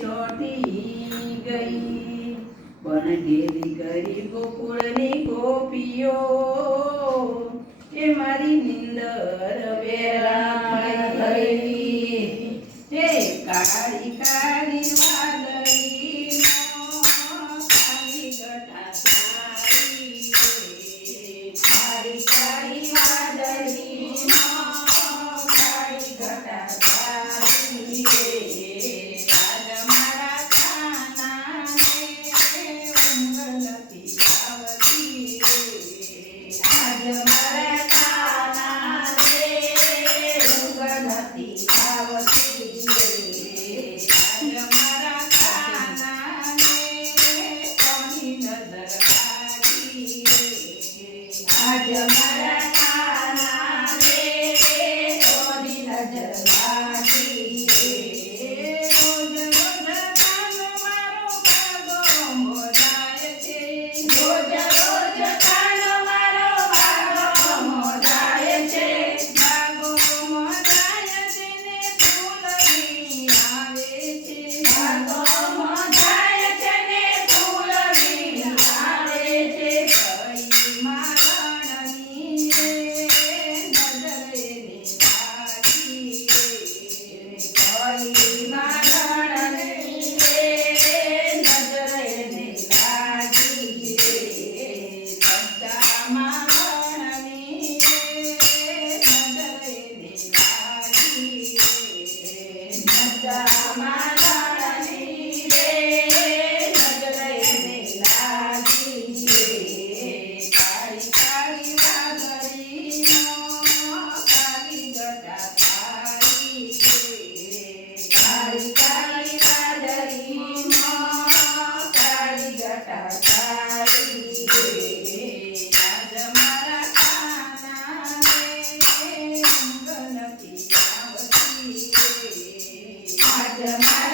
ચોટી ગઈ પણ ઘેરી કરી ગોકુળની ગોપીઓ એ મારી નિંદર વેરા હે કાળી કાળી Yeah.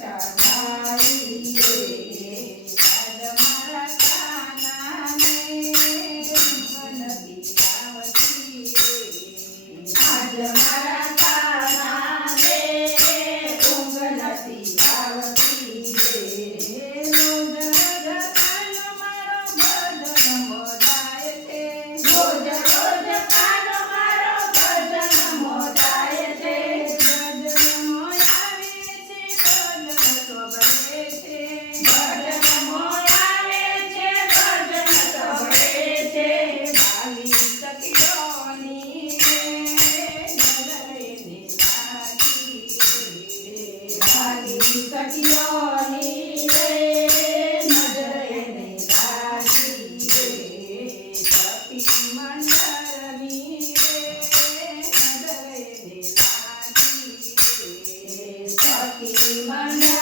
Yeah. Happy Monday.